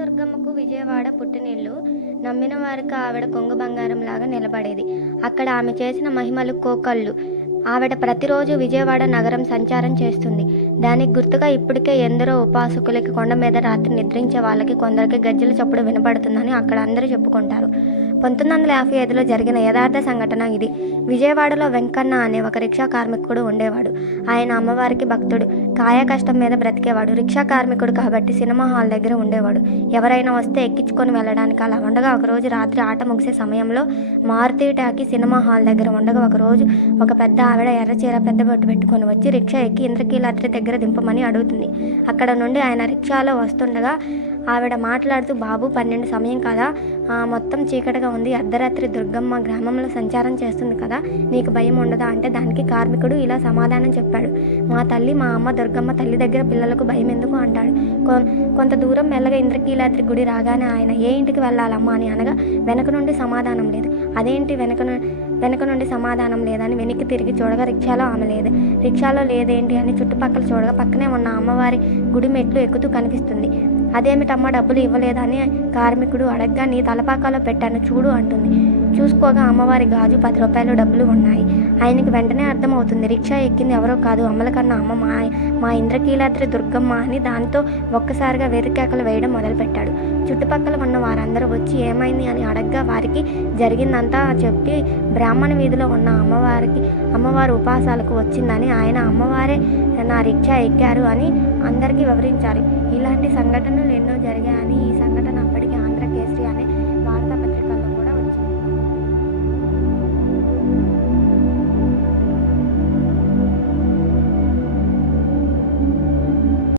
దుర్గమ్మకు విజయవాడ పుట్టినిల్లు. నమ్మిన వారికి ఆవిడ కొంగు బంగారంలాగా నిలబడేది. అక్కడ ఆమె చేసిన మహిమలు కోకొల్లలు. ఆవిడ ప్రతిరోజు విజయవాడ నగరం సంచారం చేస్తుంది. దానికి గుర్తుగా ఇప్పటికే ఎందరో ఉపాసకులకి, కొండ మీద రాత్రి నిద్రించే వాళ్ళకి కొందరికి గజ్జెల చప్పుడు వినపడుతుందని అక్కడ అందరూ చెప్పుకుంటారు. 1955లో జరిగిన యథార్థ సంఘటన ఇది. విజయవాడలో వెంకన్న అనే ఒక రిక్షా కార్మికుడు ఉండేవాడు. ఆయన అమ్మవారికి భక్తుడు. కాయ కష్టం మీద బ్రతికేవాడు. రిక్షా కార్మికుడు కాబట్టి సినిమా హాల్ దగ్గర ఉండేవాడు. ఎవరైనా వస్తే ఎక్కించుకొని వెళ్ళడానికి. అలా ఉండగా ఒకరోజు రాత్రి ఆట ముగిసే సమయంలో మారుతి టాకీ సినిమా హాల్ దగ్గర ఉండగా ఒకరోజు ఒక పెద్ద ఆవిడ ఎర్రచీర పెద్ద బొట్టు పెట్టుకొని వచ్చి రిక్షా ఎక్కి ఇంద్రకీలాద్రి దగ్గర దింపమని అడుగుతుంది. అక్కడ నుండి ఆయన రిక్షాలో వస్తుండగా ఆవిడ మాట్లాడుతూ, బాబు 12 సమయం కదా, మొత్తం చీకటిగా ఉంది, అర్ధరాత్రి దుర్గమ్మ గ్రామంలో సంచారం చేస్తుంది కదా, నీకు భయం ఉండదా అంటే దానికి కార్మికుడు ఇలా సమాధానం చెప్పాడు. మా తల్లి, మా అమ్మ దుర్గమ్మ తల్లి దగ్గర పిల్లలకు భయం ఎందుకు అంటాడు. కొంత దూరం మెల్లగా ఇంద్రకీలాద్రి గుడి రాగానే ఆయన ఏ ఇంటికి వెళ్ళాలమ్మా అని అనగా వెనక నుండి సమాధానం లేదు. అదేంటి వెనక నుండి సమాధానం లేదని వెనక్కి తిరిగి చూడగా రిక్షాలో ఆమె లేదు. రిక్షాలో లేదేంటి అని చుట్టుపక్కల చూడగా పక్కనే ఉన్న అమ్మవారి గుడి మెట్లు ఎక్కుతూ కనిపిస్తుంది. అదేమిటమ్మా డబ్బులు ఇవ్వలేదని కార్మికుడు అడగ్గా, నీ తలపాకాలో పెట్టాను చూడు అంటుంది. చూసుకోగా అమ్మవారి గాజు 10 రూపాయలు డబ్బులు ఉన్నాయి. ఆయనకి వెంటనే అర్థమవుతుంది, రిక్షా ఎక్కింది ఎవరో కాదు, అమ్మల కన్నా అమ్మ మా ఇంద్రకీలాద్రి దుర్గమ్మ అని. దాంతో ఒక్కసారిగా వెర్రికేకలు వేయడం మొదలుపెట్టాడు. చుట్టుపక్కల ఉన్న వారందరూ వచ్చి ఏమైంది అని అడగ్గా వారికి జరిగిందంతా చెప్పి బ్రాహ్మణ వీధిలో ఉన్న అమ్మవారి ఉపాసాలకు వచ్చిందని, ఆయన అమ్మవారే నా రిక్షా ఎక్కారు అని అందరికీ వివరించారు. ఇలాంటి సంఘటనలు ఎన్నో జరిగాయని, ఈ సంఘటన అప్పటికి ఆంధ్ర కేసరి అనే